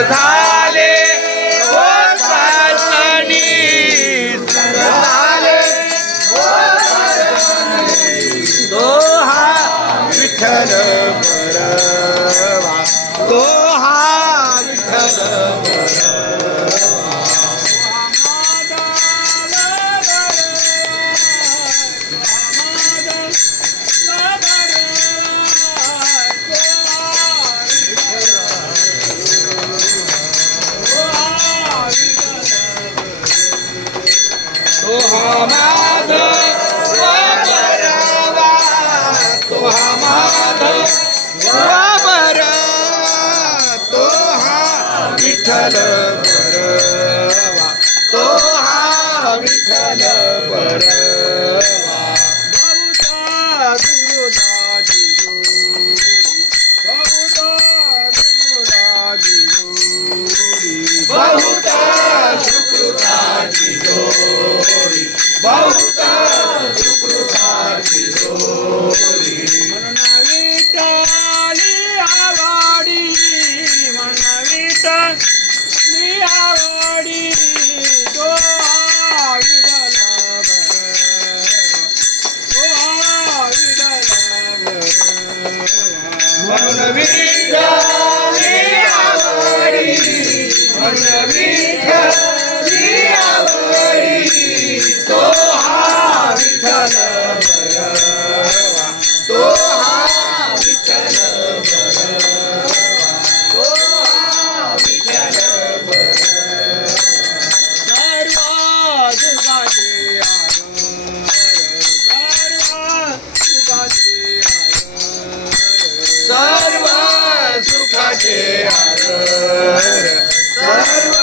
झाले हो सासणी सुख झाले हो सासणी तो हा विठ्ठल बरवा तो हा विठ्ठल तो हा माधव बरवा तो हा माधव बरवा तो हा विठ्ठल बरवा तो हा विठ्ठल बरवा बहुता गुरुदाजी बहुता सुकृताची जोडी बहुता सुकृताची जोडी म्हणून विठ्ठली आवडी म्हणून विठ्ठली आवडी तो विठ्ठल तो विठ्ठल म्हणून विठ्ठली आवडी म्हणून विठ्ठली आवडी तो हा विठ्ठल बरवा तो हा विठ्ठल बरवा तो हा विठ्ठल बरवा सर्व सुखाचे आधार सर्व सुखाचे आधार सर्व